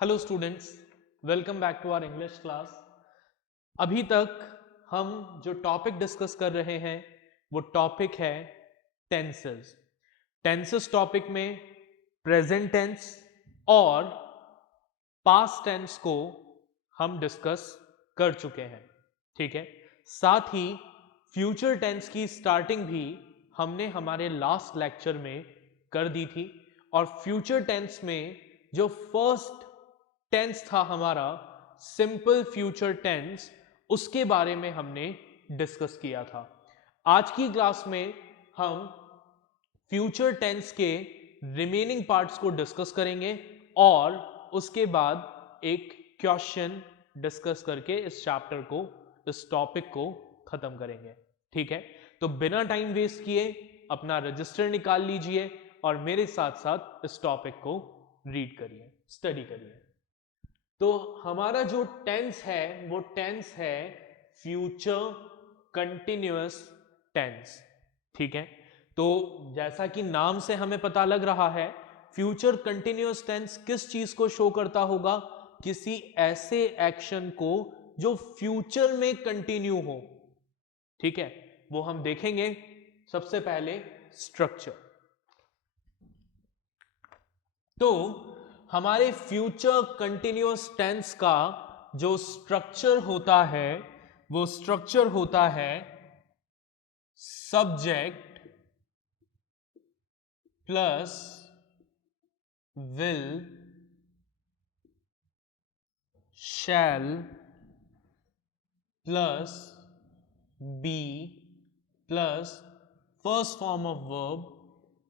Hello students, welcome back to our English class. अभी तक हम जो टॉपिक डिस्कस कर रहे हैं वो टॉपिक है टेंसेस। टेंसेस टॉपिक में प्रेजेंट टेंस और पास्ट टेंस को हम डिस्कस कर चुके हैं, ठीक है। साथ ही फ्यूचर टेंस की स्टार्टिंग भी हमने हमारे लास्ट लेक्चर में कर दी थी और फ्यूचर टेंस में जो फर्स्ट टेंस था हमारा सिंपल फ्यूचर टेंस, उसके बारे में हमने डिस्कस किया था। आज की क्लास में हम फ्यूचर टेंस के रिमेनिंग पार्ट्स को डिस्कस करेंगे और उसके बाद एक क्वेश्चन डिस्कस करके इस चैप्टर को, इस टॉपिक को खत्म करेंगे, ठीक है। तो बिना टाइम वेस्ट किए अपना रजिस्टर निकाल लीजिए और मेरे साथ साथ इस टॉपिक को रीड करिए, स्टडी करिए। तो हमारा जो टेंस है वो टेंस है फ्यूचर कंटिन्यूअस टेंस, ठीक है। तो जैसा कि नाम से हमें पता लग रहा है, फ्यूचर कंटिन्यूअस टेंस किस चीज को शो करता होगा? किसी ऐसे एक्शन को जो फ्यूचर में कंटिन्यू हो, ठीक है। वो हम देखेंगे। सबसे पहले स्ट्रक्चर। तो हमारे फ्यूचर कंटिन्यूअस टेंस का जो स्ट्रक्चर होता है वो स्ट्रक्चर होता है subject plus will shall plus be plus first form of verb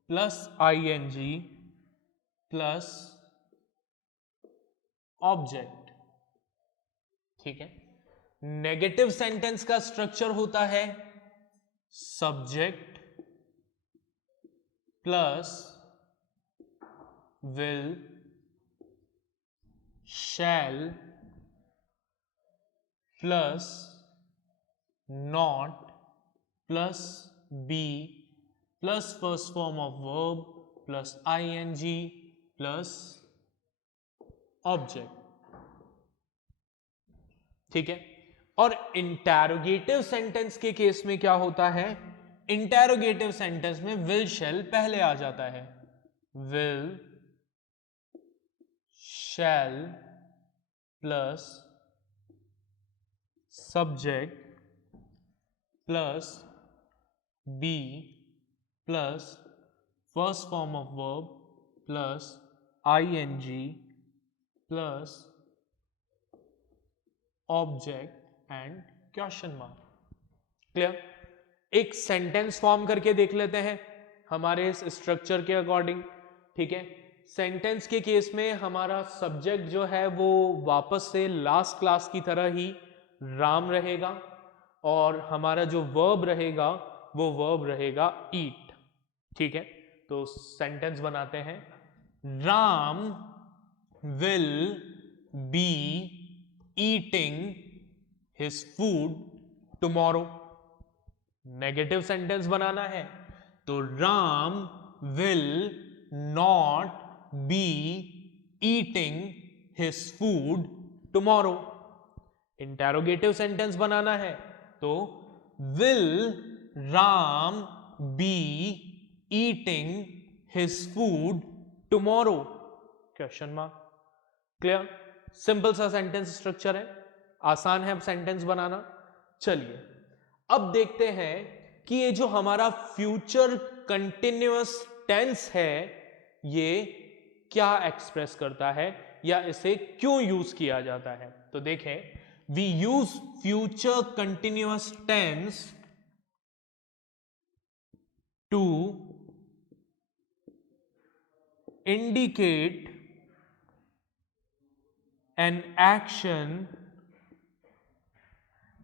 plus ING plus object, ठीक है। नेगेटिव सेंटेंस का स्ट्रक्चर होता है subject plus will shall plus not plus be plus first form of verb plus ING plus object, ठीक है। और interrogative sentence के case में क्या होता है? इंटेरोगेटिव सेंटेंस में विल शैल पहले आ जाता है। Will shall plus subject plus be plus first form of verb plus ING plus object and question mark. Clear? एक सेंटेंस फॉर्म करके देख लेते हैं हमारे इस स्ट्रक्चर के अकॉर्डिंग, ठीक है। सेंटेंस के केस में हमारा सब्जेक्ट जो है वो वापस से लास्ट क्लास की तरह ही राम रहेगा और हमारा जो वर्ब रहेगा वो वर्ब रहेगा ईट, ठीक है। तो सेंटेंस बनाते हैं, Ram will be eating his food tomorrow. Negative sentence बनाना है तो Ram will not be eating his food tomorrow. Interrogative sentence बनाना है तो will Ram be eating his food tomorrow, question mark. Clear? Simple सा सेंटेंस स्ट्रक्चर है, आसान है अब सेंटेंस बनाना। चलिए अब देखते हैं कि ये जो हमारा फ्यूचर कंटिन्यूअस टेंस है ये क्या एक्सप्रेस करता है या इसे क्यों यूज किया जाता है। तो देखें, we use future continuous tense to indicate an action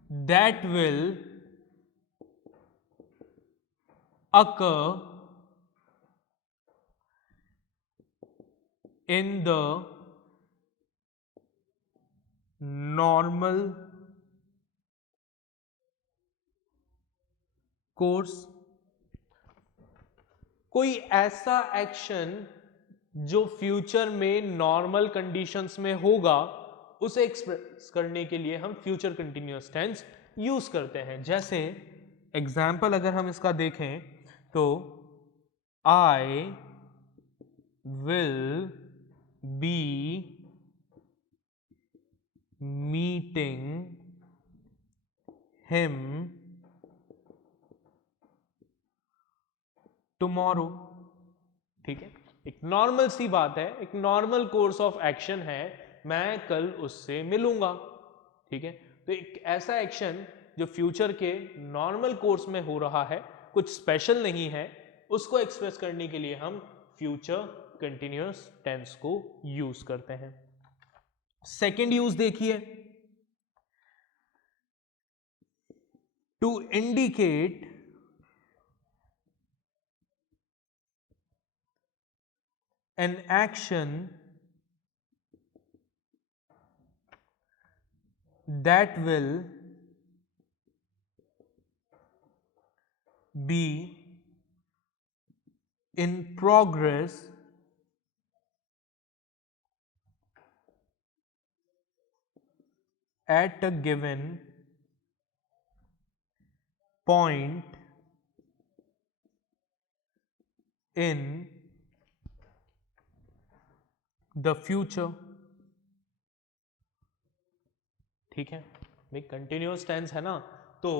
that will occur in the normal course। कोई ऐसा एक्शन जो फ्यूचर में नॉर्मल कंडीशंस में होगा उसे एक्सप्रेस करने के लिए हम फ्यूचर कंटिन्यूअस टेंस यूज करते हैं। जैसे एग्जाम्पल अगर हम इसका देखें तो I will be meeting him tomorrow. ठीक है, एक नॉर्मल सी बात है, एक नॉर्मल कोर्स ऑफ एक्शन है, मैं कल उससे मिलूंगा। ठीक है, तो एक ऐसा एक्शन जो फ्यूचर के नॉर्मल कोर्स में हो रहा है, कुछ स्पेशल नहीं है, उसको एक्सप्रेस करने के लिए हम फ्यूचर कंटिन्यूअस टेंस को यूज करते हैं। सेकेंड यूज देखिए, to indicate an action that will be in progress at a given point in the future। ठीक है भाई, कंटिन्यूअस टेंस है ना, तो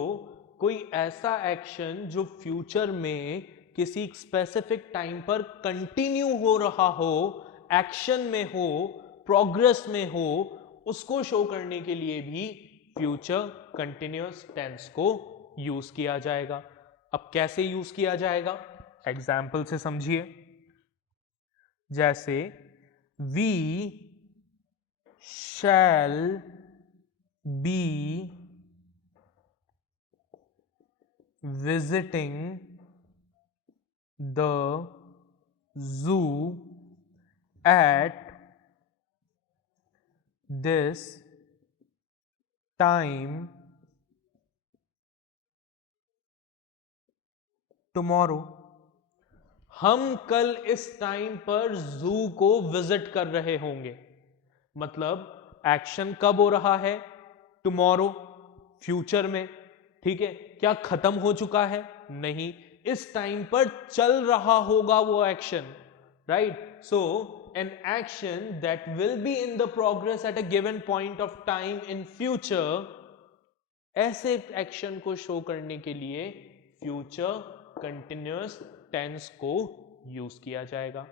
कोई ऐसा एक्शन जो फ्यूचर में किसी स्पेसिफिक टाइम पर कंटिन्यू हो रहा हो, एक्शन में हो, प्रोग्रेस में हो, उसको शो करने के लिए भी फ्यूचर कंटिन्यूअस टेंस को यूज किया जाएगा। अब कैसे यूज किया जाएगा, एग्जाम्पल से समझिए। जैसे we shall be visiting the zoo at this time tomorrow। हम कल इस टाइम पर जू को विजिट कर रहे होंगे। मतलब एक्शन कब हो रहा है, टुमारो, फ्यूचर में। ठीक है, क्या खत्म हो चुका है, नहीं, इस टाइम पर चल रहा होगा वो action, right. So an action that will be in the progress at a given point of time in future, ऐसे एक्शन को शो करने के लिए फ्यूचर कंटिन्यूअस टेंस को यूज किया जाएगा।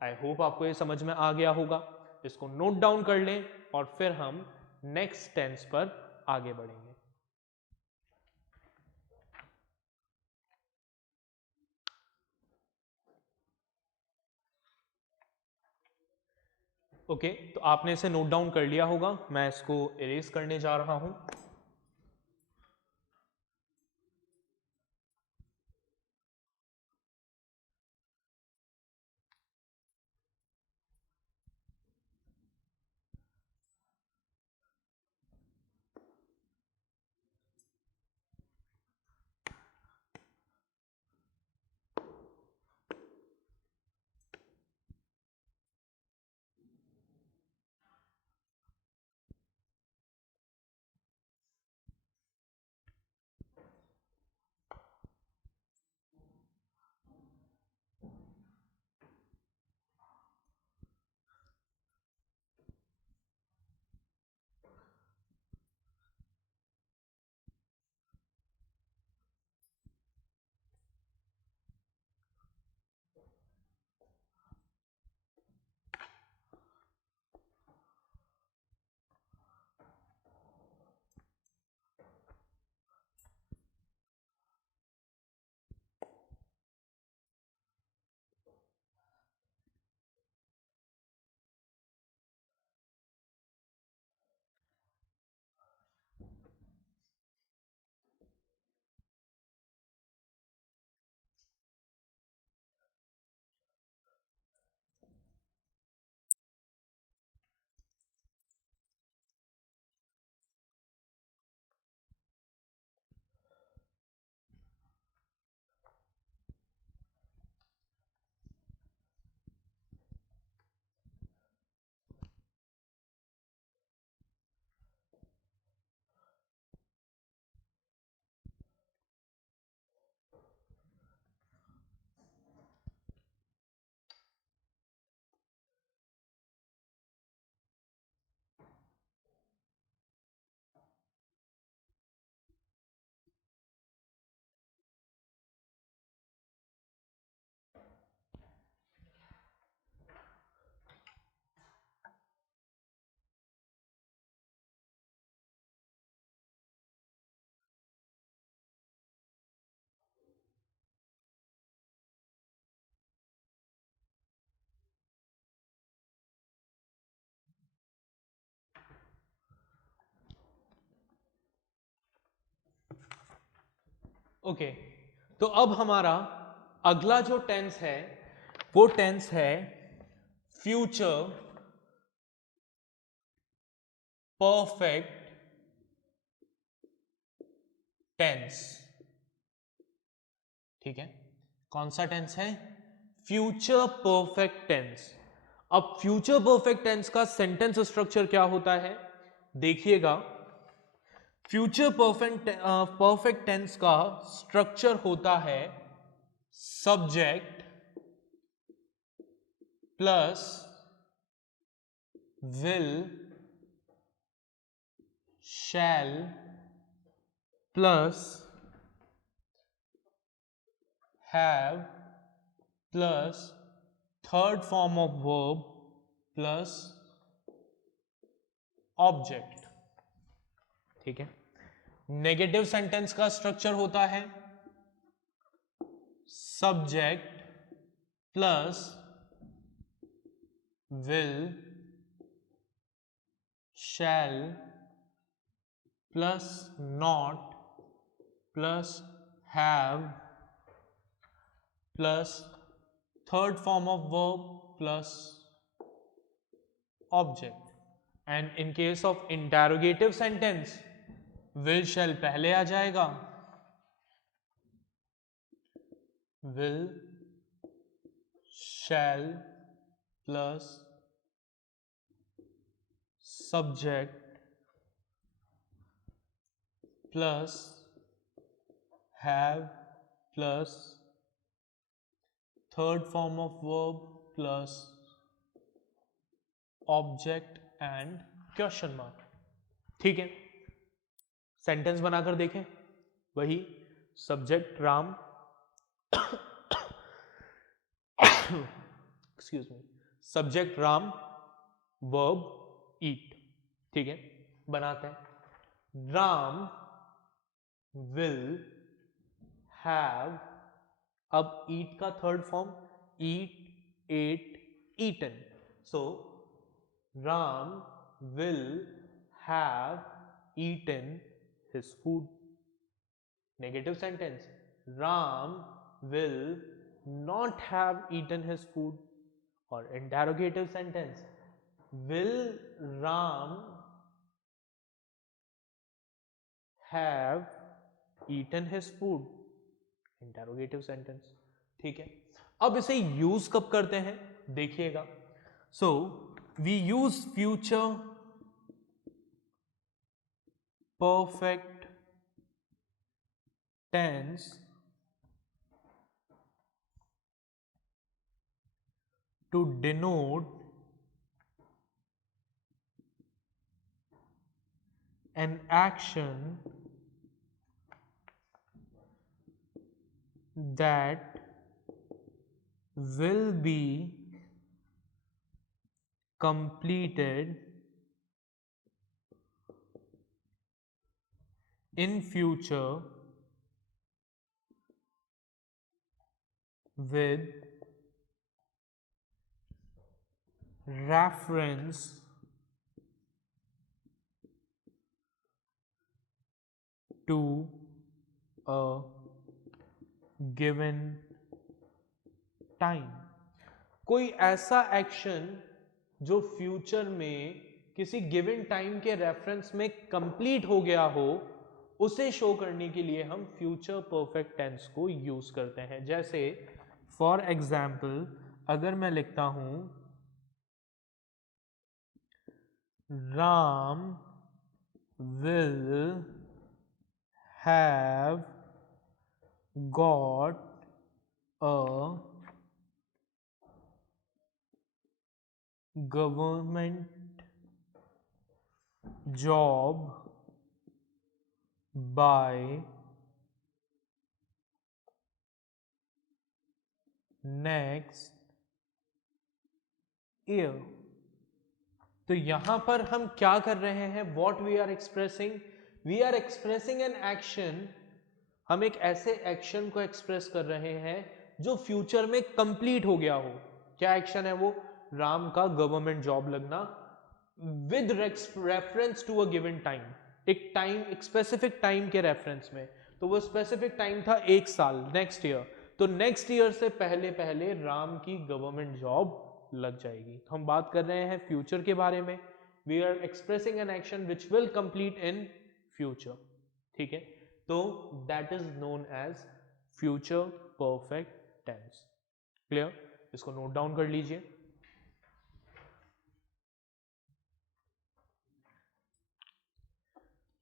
आई होप आपको ये समझ में आ गया होगा। इसको नोट डाउन कर लें और फिर हम नेक्स्ट टेंस पर आगे बढ़ेंगे। ओके, तो आपने इसे नोट डाउन कर लिया होगा, मैं इसको इरेज करने जा रहा हूं। ओके, तो अब हमारा अगला जो टेंस है वो टेंस है फ्यूचर परफेक्ट टेंस। ठीक है, कौन सा टेंस है? Future perfect tense. अब फ्यूचर परफेक्ट टेंस का सेंटेंस स्ट्रक्चर क्या होता है देखिएगा। फ्यूचर परफेक्ट टेंस का स्ट्रक्चर होता है subject plus will shall plus have plus third form of verb plus object. ठीक है, नेगेटिव सेंटेंस का स्ट्रक्चर होता है subject plus will shall plus not plus have plus third form of verb plus object. And in case of interrogative sentence will shall पहले आ जाएगा, will shall plus subject plus have plus third form of verb plus object and question mark. ठीक है, sentence बनाकर देखें। वही subject Ram excuse me, subject Ram verb eat. ठीक है, बनाते हैं। राम विल हैव, अब ईट का third form eat ate eaten, so Ram will have eaten his food. Negative sentence, Ram will not have eaten his food। और interrogative sentence, will Ram have eaten his food? interrogative sentence। ठीक है, अब इसे use कब करते हैं देखिएगा। So we use future perfect tense to denote an action that will be completed in future with reference to a given time। कोई ऐसा एक्शन जो फ्यूचर में किसी गिवन टाइम के रेफरेंस में कंप्लीट हो गया हो, उसे शो करने के लिए हम फ्यूचर परफेक्ट टेंस को यूज करते हैं। जैसे फॉर एग्जाम्पल अगर मैं लिखता हूं Ram will have got a government job by next year। तो यहां पर हम क्या कर रहे हैं, what we are expressing, we are expressing an action. हम एक ऐसे एक्शन को एक्सप्रेस कर रहे हैं जो फ्यूचर में कंप्लीट हो गया हो। क्या एक्शन है वो? राम का गवर्नमेंट जॉब लगना with reference to a given time, एक टाइम, एक स्पेसिफिक टाइम के रेफरेंस में। तो वो स्पेसिफिक टाइम था 1 साल, नेक्स्ट ईयर। तो नेक्स्ट ईयर से पहले पहले राम की गवर्नमेंट जॉब लग जाएगी। तो हम बात कर रहे हैं फ्यूचर के बारे में। We are expressing an action which will complete in future, ठीक है। तो that is known as future perfect tense. Clear? इसको नोट डाउन कर लीजिए।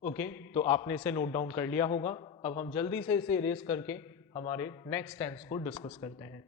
ओके, तो आपने इसे नोट डाउन कर लिया होगा। अब हम जल्दी से इसे इरेज करके हमारे नेक्स्ट टेंस को डिस्कस करते हैं।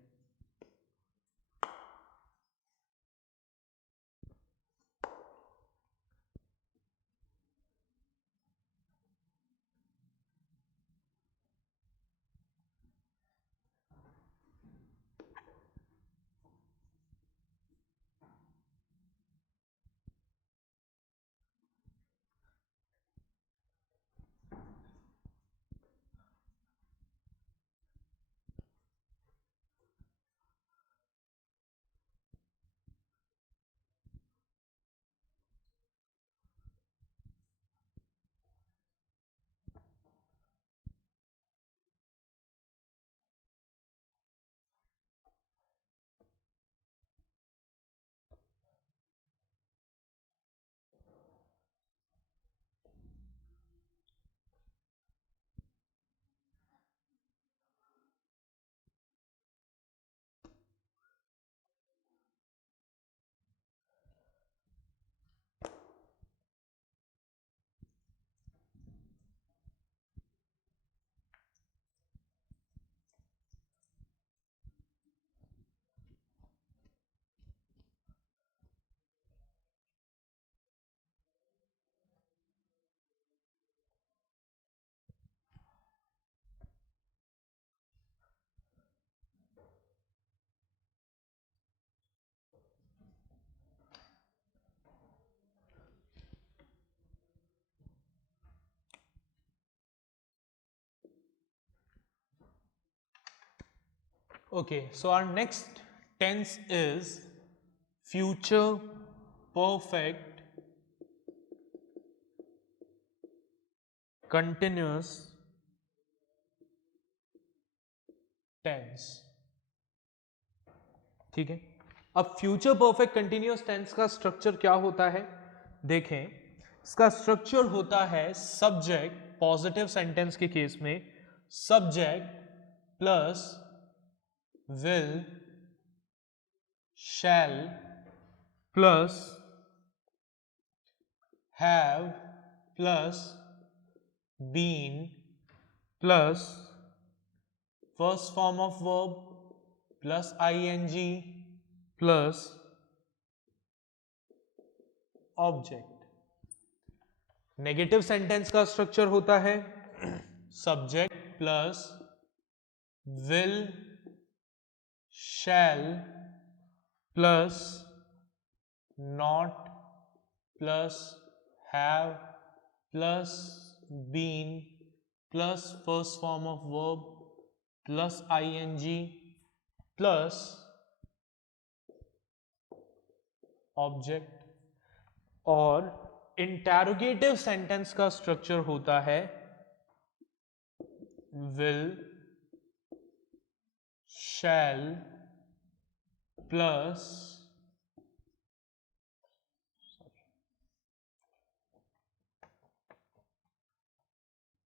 Okay, so our next tense is future perfect continuous tense. ठीक है, अब फ्यूचर परफेक्ट कंटिन्यूअस टेंस का स्ट्रक्चर क्या होता है? देखें, इसका स्ट्रक्चर होता है सब्जेक्ट, पॉजिटिव सेंटेंस के केस में subject plus will shall plus have plus been plus first form of verb plus ing plus object. Negative sentence का स्ट्रक्चर होता है subject plus will shall plus not plus have plus been plus first form of verb plus ing plus object. और interrogative sentence का structure होता है will shall plus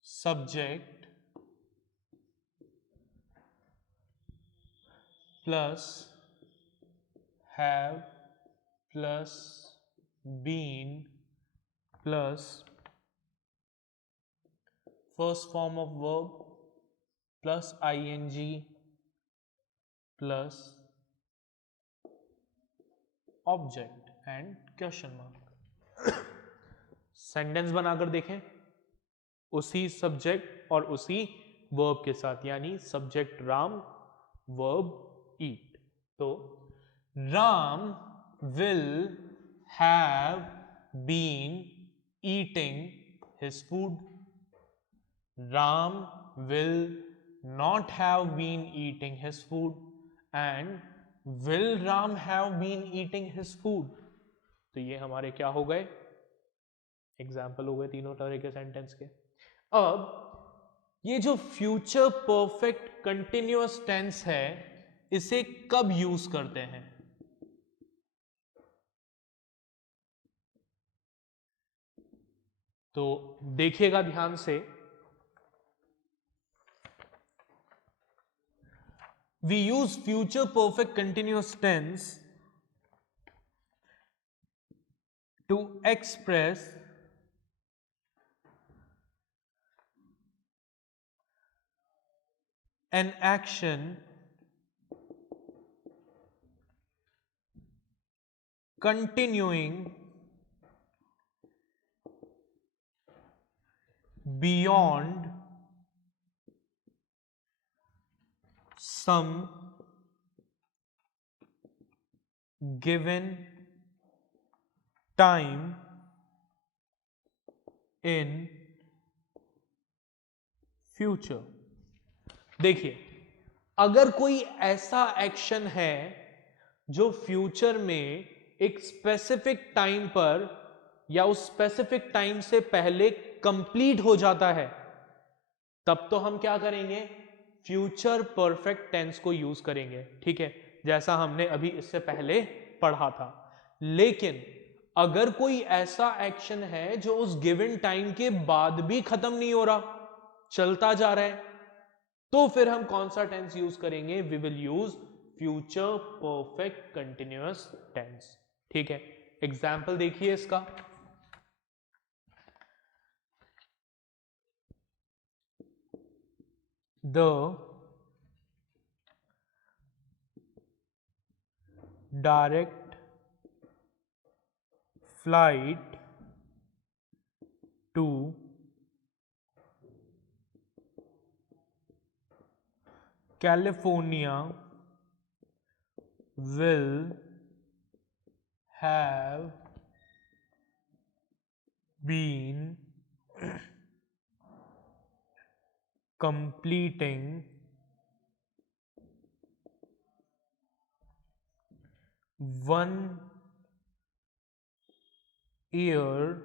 subject plus have plus been plus first form of verb plus ing plus object and question mark. Sentence बनाकर देखें उसी subject और उसी verb के साथ, यानी सब्जेक्ट राम, वर्ब ईट। तो Ram will have been eating his food, Ram will not have been eating his food and will Ram have been eating his food. तो ये हमारे क्या हो गए? एग्जाम्पल हो गए तीनों तरह के सेंटेंस के। अब ये जो फ्यूचर परफेक्ट कंटिन्यूअस टेंस है, इसे कब यूज करते हैं? तो देखिएगा ध्यान से, we use future perfect continuous tense to express an action continuing beyond some given time in future। देखिए, अगर कोई ऐसा एक्शन है जो फ्यूचर में एक स्पेसिफिक टाइम पर या उस स्पेसिफिक टाइम से पहले कंप्लीट हो जाता है, तब तो हम क्या करेंगे? फ्यूचर परफेक्ट टेंस को यूज करेंगे, ठीक है, जैसा हमने अभी इससे पहले पढ़ा था। लेकिन अगर कोई ऐसा एक्शन है जो उस गिवन टाइम के बाद भी खत्म नहीं हो रहा, चलता जा रहा है, तो फिर हम कौन सा टेंस यूज करेंगे? We will use future perfect continuous tense, ठीक है। एग्जाम्पल देखिए इसका, the direct flight to California will have been completing 1 year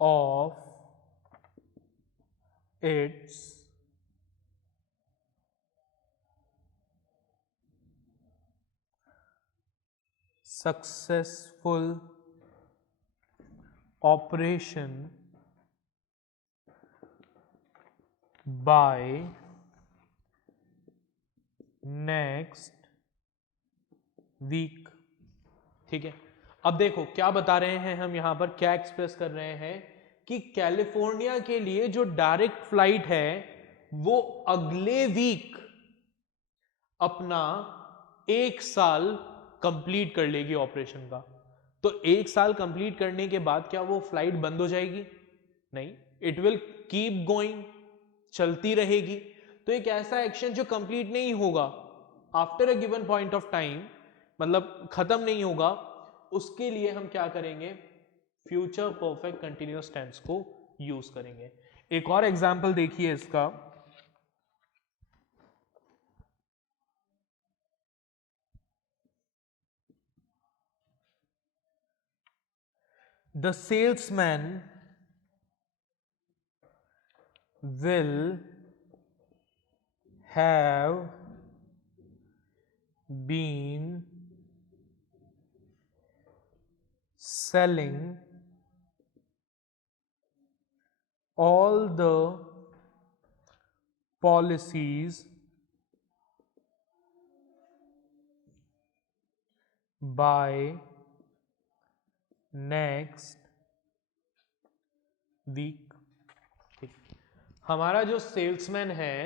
of its successful operation by next week, ठीक है। अब देखो क्या बता रहे हैं हम यहां पर, क्या एक्सप्रेस कर रहे हैं कि कैलिफोर्निया के लिए जो डायरेक्ट फ्लाइट है वो अगले वीक अपना 1 साल कंप्लीट कर लेगी ऑपरेशन का। तो 1 साल कंप्लीट करने के बाद क्या वो फ्लाइट बंद हो जाएगी? नहीं, इट विल कीप गोइंग, चलती रहेगी। तो एक ऐसा एक्शन जो कंप्लीट नहीं होगा after a given point of time, मतलब खत्म नहीं होगा, उसके लिए हम क्या करेंगे? फ्यूचर परफेक्ट कंटिन्यूअस टेंस को यूज करेंगे। एक और एग्जांपल देखिए इसका, the salesman will have been selling all the policies by next week, ठीक। हमारा जो सेल्समैन है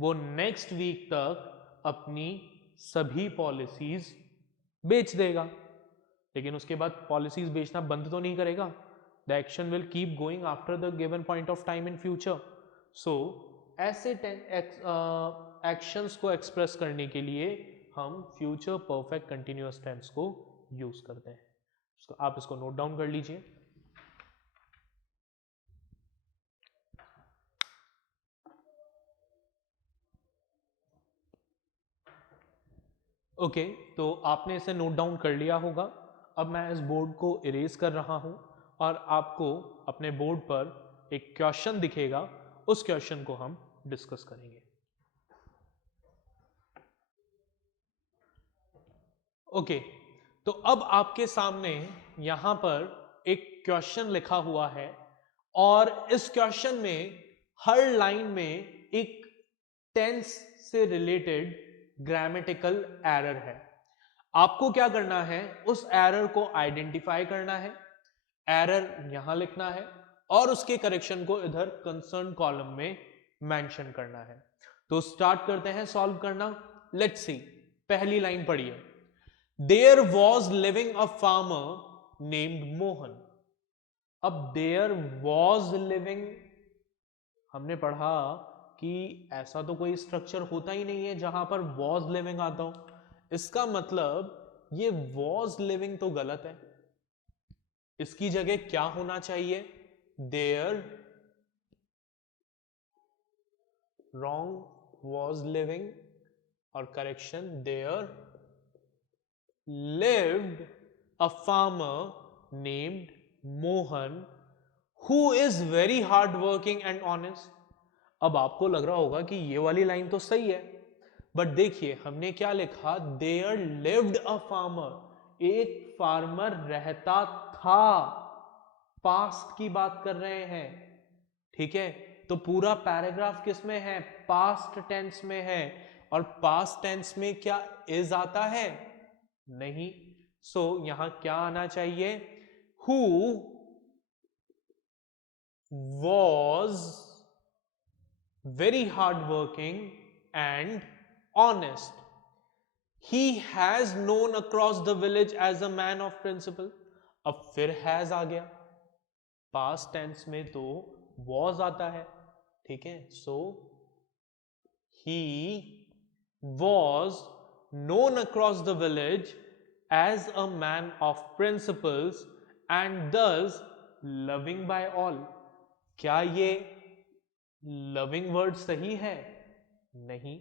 वो नेक्स्ट वीक तक अपनी सभी पॉलिसीज बेच देगा, लेकिन उसके बाद पॉलिसीज बेचना बंद तो नहीं करेगा। The action will keep going after the given point of time in future. So ऐसे एक्शंस को एक्सप्रेस करने के लिए हम फ्यूचर परफेक्ट कंटिन्यूअस टेंस को यूज करते हैं। तो आप इसको नोट डाउन कर लीजिए। ओके, तो आपने इसे नोट डाउन कर लिया होगा। अब मैं इस बोर्ड को इरेज कर रहा हूं और आपको अपने बोर्ड पर एक क्वेश्चन दिखेगा, उस क्वेश्चन को हम डिस्कस करेंगे। ओके, तो अब आपके सामने यहां पर एक क्वेश्चन लिखा हुआ है और इस क्वेश्चन में हर लाइन में एक टेंस से रिलेटेड ग्रामेटिकल एरर है। आपको क्या करना है, उस एरर को आइडेंटिफाई करना है, एरर यहां लिखना है और उसके करेक्शन को इधर कंसर्न कॉलम में मेंशन करना है। तो स्टार्ट करते हैं सॉल्व करना। लेट्स सी, पहली लाइन पढ़िए। There was living a farmer named Mohan. अब देयर वॉज लिविंग, हमने पढ़ा कि ऐसा तो कोई स्ट्रक्चर होता ही नहीं है जहां पर वॉज लिविंग आता हो। इसका मतलब ये वॉज लिविंग तो गलत है, इसकी जगह क्या होना चाहिए, देयर रॉन्ग वॉज लिविंग और correction there lived a farmer named Mohan who is very hard working and honest। अब आपको लग रहा होगा कि ये वाली लाइन तो सही है, बट देखिए हमने क्या लिखा, देयर लिव्ड अ फार्मर, एक फार्मर रहता था, पास्ट की बात कर रहे हैं, ठीक है। तो पूरा पैराग्राफ किस में है, पास्ट टेंस में है, और पास्ट टेंस में क्या इज आता है, नहीं। सो यहां क्या आना चाहिए, who was very hard working and honest, he has known across the village as a man of principle. अब फिर हैज आ गया, पास्ट टेंस में तो वॉज आता है, ठीक है। So he was known across the village as a man of principles and thus loving by all। क्या ये loving word सही है, नहीं।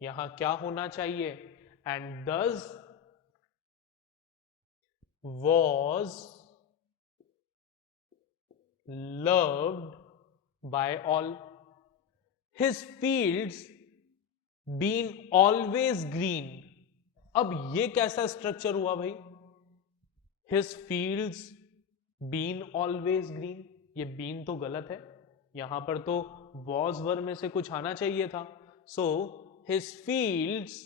यहां क्या होना चाहिए, and thus was loved by all, his fields been always green। अब ये कैसा स्ट्रक्चर हुआ भाई, his fields been always green, ये been तो गलत है, यहां पर तो was वर्ब में से कुछ आना चाहिए था। so his fields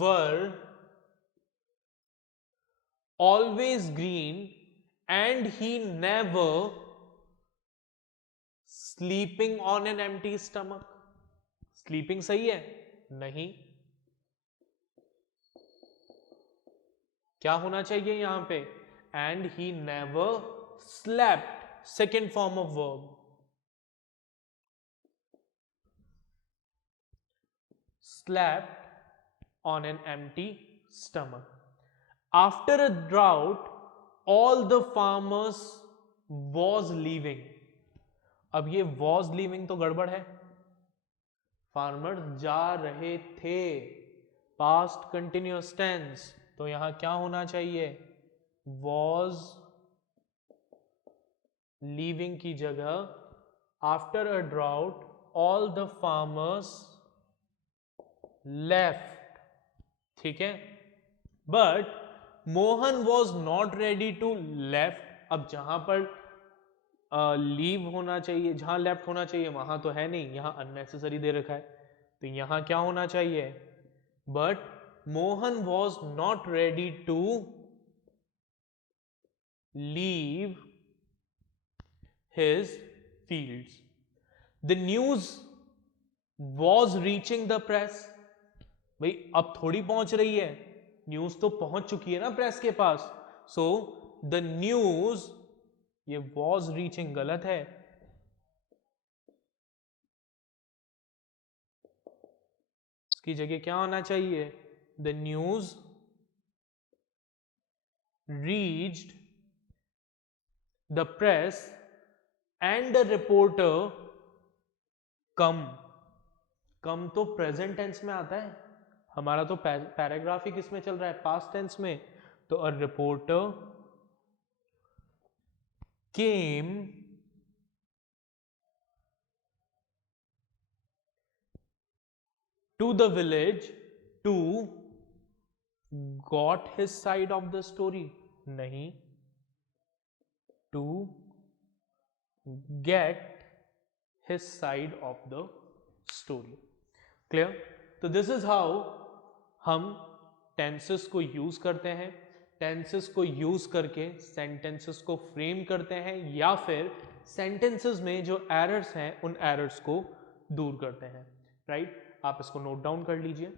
were always green and he never sleeping on an empty stomach। Sleeping सही है, नहीं। क्या होना चाहिए यहां पे, and he never slept, second form of verb, slept on an empty stomach। After a drought all the farmers was leaving। अब ये was leaving तो गड़बड़ है, फार्मर जा रहे थे, पास्ट कंटिन्यूअस टेंस, तो यहां क्या होना चाहिए, was leaving की जगह after a drought all the farmers left, ठीक है। But Mohan was not ready to left. अब जहां पर लीव होना चाहिए, जहां लेफ्ट होना चाहिए वहां तो है नहीं, यहां अननेसेसरी दे रखा है, तो यहां क्या होना चाहिए, but Mohan was not ready to leave his fields. The news was reaching the press. भाई अब थोड़ी पहुंच रही है, न्यूज तो पहुंच चुकी है ना प्रेस के पास। सो द न्यूज, ये वॉज रीचिंग गलत है, इसकी जगह क्या होना चाहिए, the news reached the press and the reporter come. Come तो प्रेजेंट टेंस में आता है, हमारा तो पैराग्राफ ही किस में चल रहा है, पास्ट टेंस में। तो a reporter came to the village to got his side of the story, नहीं, to get his side of the story. Clear? तो दिस इज हाउ हम टेंसेस को यूज करते हैं, टेंसेस को यूज करके सेंटेंसेस को फ्रेम करते हैं, या फिर सेंटेंसेस में जो एरर्स हैं उन एरर्स को दूर करते हैं। राइट? आप इसको नोट डाउन कर लीजिए।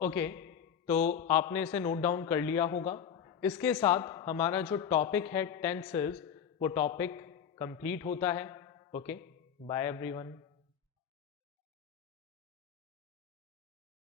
ओके, तो आपने इसे नोट डाउन कर लिया होगा। इसके साथ हमारा जो टॉपिक है टेंसेस, वो टॉपिक कंप्लीट होता है। Okay, bye everyone.